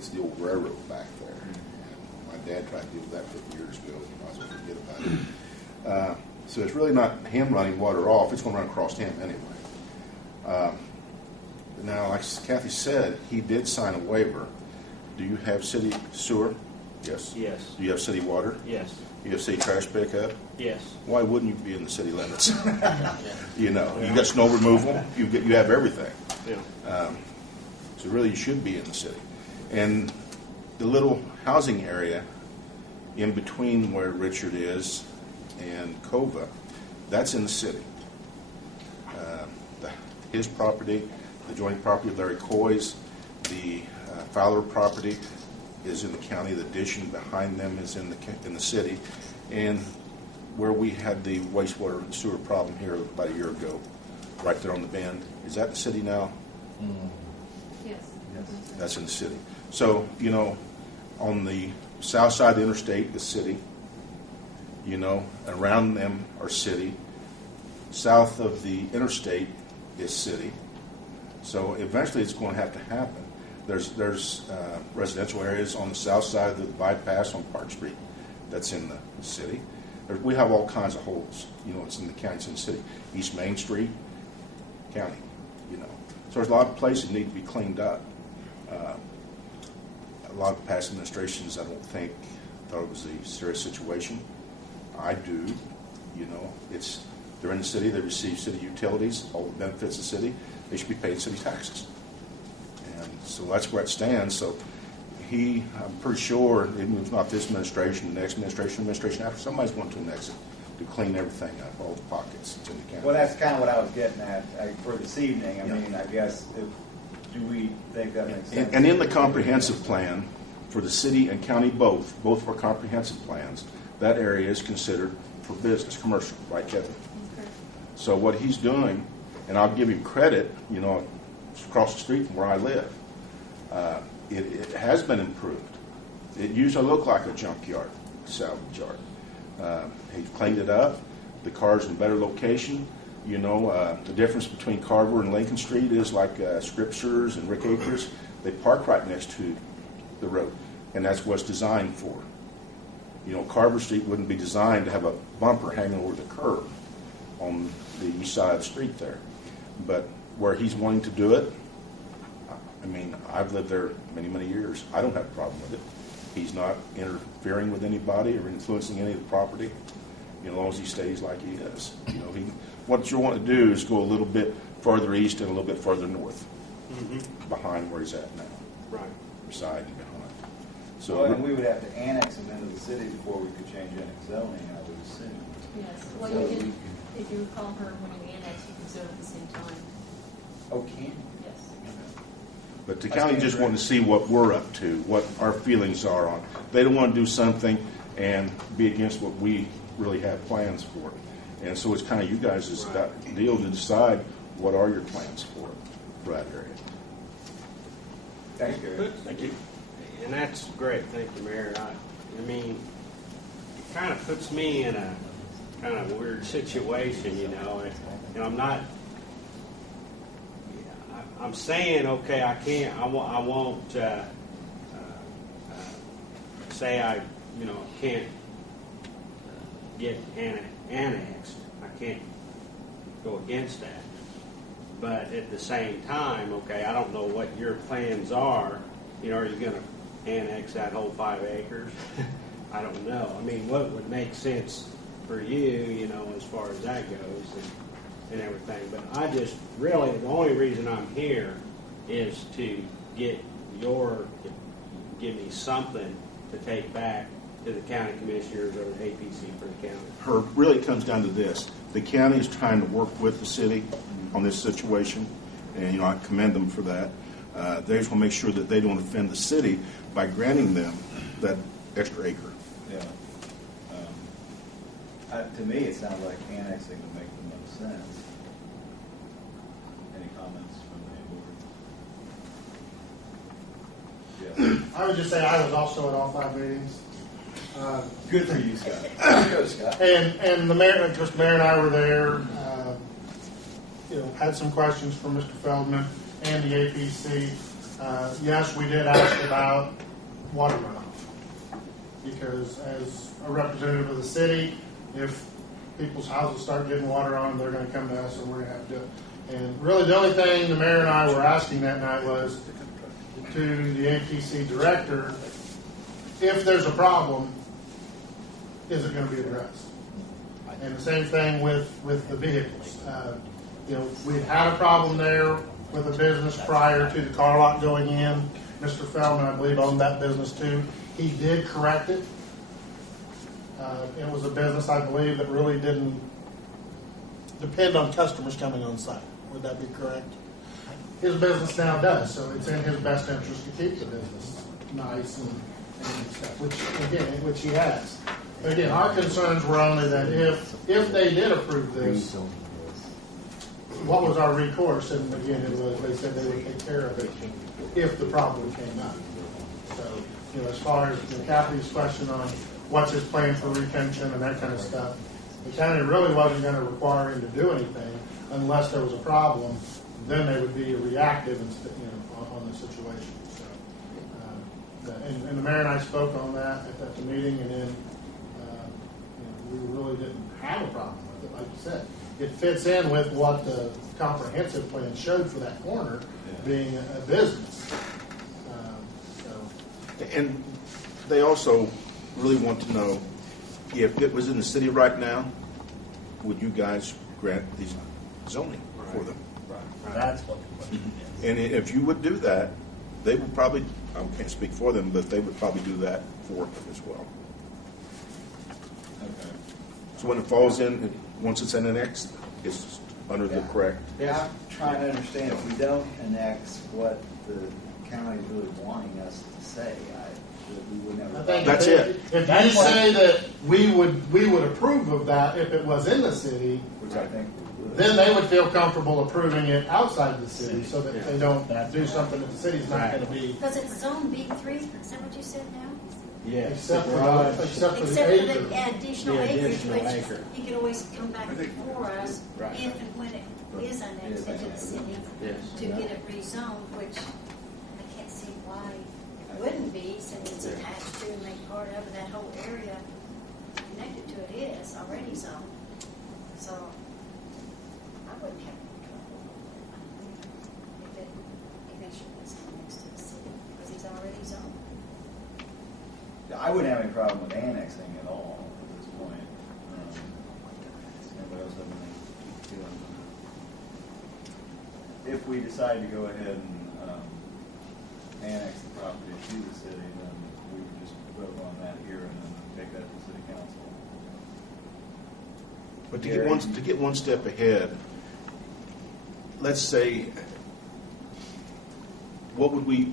It's the old railroad back there. And my dad tried to deal with that 50 years ago. You might as well forget about it. So it's really not him running water off. It's going to run across him anyway. Now, like Kathy said, he did sign a waiver. Do you have city sewer? Yes. Yes. Do you have city water? Yes. You have city trash pickup? Yes. Why wouldn't you be in the city limits? You know, you got snow removal. You have everything. Yeah. So really, you should be in the city. And the little housing area in between where Richard is and Cova, that's in the city. His property, the adjoining property of Larry Coy's, the Fowler property is in the county. The addition behind them is in the city. And where we had the wastewater and sewer problem here about a year ago, right there on the bend, is that the city now? Yes. That's in the city. So, you know, on the south side of the interstate is city. You know, around them are city. South of the interstate is city. So eventually it's going to have to happen. There's residential areas on the south side of the bypass on Park Street that's in the city. We have all kinds of holes. You know, it's in the county, it's in the city. East Main Street, county, you know. So there's a lot of places that need to be cleaned up. A lot of past administrations, I don't think, thought it was a serious situation. I do. You know, they're in the city, they receive city utilities, all the benefits of the city. They should be paying city taxes. And so that's where it stands. So I'm pretty sure, even if it's not this administration, the next administration after, somebody's going to annex it to clean everything up, all the pockets in the county. Well, that's kind of what I was getting at for this evening. I mean, I guess, do we think that makes sense? And in the comprehensive plan, for the city and county both of our comprehensive plans, that area is considered for business, commercial, right, Kevin? Okay. So what he's doing, and I'll give him credit, you know, it's across the street from where I live, it has been improved. It used to look like a junkyard, salvage yard. He cleaned it up. The car's in better location. You know, the difference between Carver and Lincoln Street is like Scriptures and Rick Akers. They park right next to the road, and that's what it's designed for. You know, Carver Street wouldn't be designed to have a bumper hanging over the curb on the east side of the street there. But where he's wanting to do it, I mean, I've lived there many, many years. I don't have a problem with it. He's not interfering with anybody or influencing any of the property, you know, as long as he stays like he is. You know, what you want to do is go a little bit farther east and a little bit farther north, behind where he's at now. Right. Beside and behind. So, Well, and we would have to annex them into the city before we could change any zoning, I would assume. Yes. Well, So you can, if you recall her when you annex, you can zone at the same time. Oh, can? Yes. but the county just wanted to see what we're up to, what our feelings are on. They don't want to do something and be against what we really have plans for. And so it's kind of you guys' deal to decide what are your plans for that area. Thanks, Gary. Thank you. And that's great. Thank you, Mayor. I mean, it kind of puts me in a kind of weird situation, you know. And I'm not. I'm saying, okay, I can't. I won't say I, you know, can't get annexed. I can't go against that. But at the same time, okay, I don't know what your plans are. You know, are you going to annex that whole 5 acres? I don't know. I mean, what would make sense for you, you know, as far as that goes and everything. But I just really, the only reason I'm here is to give me something to take back to the county commissioners or the APC for the county. Really it comes down to this. The county is trying to work with the city on this situation, and, you know, I commend them for that. They just want to make sure that they don't offend the city by granting them that extra acre. Yeah. To me, it sounds like annexing would make the most sense. Any comments from the board? Yes. I would just say I was also at all 5 meetings. Good for you, Scott. Go, Scott. And the mayor, just Mayor and I were there. You know, had some questions for Mr. Feldman and the APC. Yes, we did ask about water runoff, because as a representative of the city, if people's houses start getting water on them, they're going to come to us and we're going to have to do it. And really the only thing the mayor and I were asking that night was to the APC director, if there's a problem, is it going to be addressed? And the same thing with the vehicles. We've had a problem there with a business prior to the car lot going in. Mr. Feldman, I believe, owned that business too. He did correct it. It was a business, I believe, that really didn't depend on customers coming on site. Would that be correct? His business now does, so it's in his best interest to keep the business nice and stuff, which he has. But again, our concerns were only that if they did approve this, what was our recourse? And again, it was, they said they would take care of it if the problem came up. So, as far as Kathy's question on what's his plan for retention and that kind of stuff, the county really wasn't going to require him to do anything unless there was a problem. Then they would be reactive on the situation. So, and the mayor and I spoke on that at the meeting, and then we really didn't have a problem with it. Like you said, it fits in with what the comprehensive plan showed for that corner, being a business. And they also really want to know if it was in the city right now, would you guys grant these zoning for them? Right. That's what the question is. And if you would do that, they would probably, I can't speak for them, but they would probably do that for them as well. Okay. So when it falls in, once it's annexed, it's under the correct. Yeah, I'm trying to understand if we don't annex what the county is really wanting us to say. We would never. I think That's if it. If you say that we would approve of that if it was in the city, Which I think we would. then they would feel comfortable approving it outside the city, so that they don't do something that the city's not going to be. Because it's zone B3, is that what you said now? Yes. Except for garage. the Except for acre. the additional The acreage, additional which acre. he could always come back before us Right. if and when it is annexed into the city Yes. to get it rezoned, which I can't see why it wouldn't be, since it's attached to and made part of, and that whole area connected to it is already zoned. So I wouldn't have any trouble if it eventually gets annexed to the city, because he's already zoned. I wouldn't have any problem with annexing at all at this point. Anybody else have any feelings on that? If we decide to go ahead and annex the property to the city, then we would just vote on that here and then take that to the city council. But to get one step ahead, let's say, what would we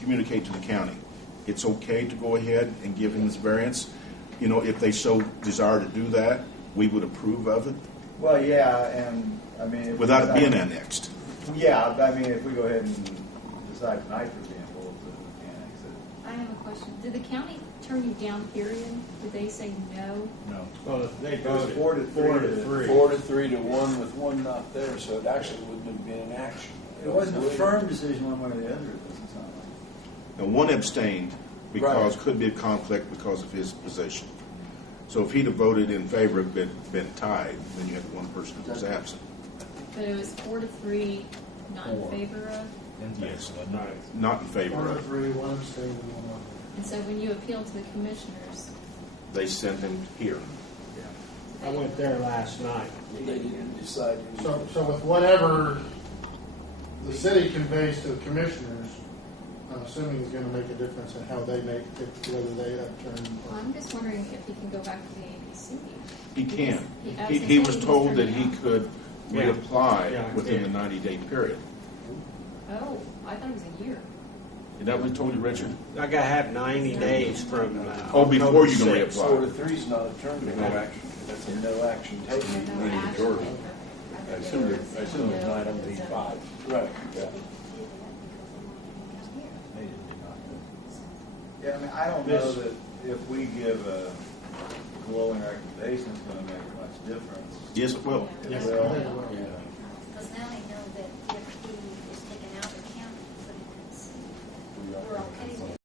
communicate to the county? It's okay to go ahead and give him this variance. If they so desire to do that, we would approve of it Well, yeah, and I mean. if without we it being decide- annexed. Yeah, I mean, if we go ahead and decide tonight, for example, to annex it. I have a question. Did the county turn you down, period? Did they say no? No. Well, they It was voted 4-3 to 3. 4-3 to 1 with one not there, so it actually wouldn't have been an action. It wasn't a firm decision one way or the other, it doesn't sound like. Now, one abstained because Right. could be a conflict because of his position. So if he'd have voted in favor, been tied, then you had one person that was absent. But it was 4-3, not in 4. favor of? Yes. Right. Not in favor 1 to of. 3, 1 abstained, and 1 not. And so when you appealed to the commissioners, They sent him here. I went there last night. They didn't decide. So with whatever the city conveys to the commissioners, I'm assuming is going to make a difference in how they make it, whether they upturn. well, I'm just wondering if he can go back to the ABC. He can. I was He gonna was say told turned that he down. could Yeah. reapply Yeah, within the yeah. 90-day period. Oh, I thought it was a year. Is that what he told you, Richard? I got to have 90 days from. Oh, before you can October 6th. reapply. 4-3 is not a turn No action. That's a no action taken. No need a action majority. taken. I assume it's No, 9 on page 5. Right, yeah. Yeah, I mean, I don't know that if we give a glowing recommendation, it's going to make much difference. Yes, it will. It Yes, will. I think it will. Yeah. Because now they know that if he is taken out of the county, we're okay with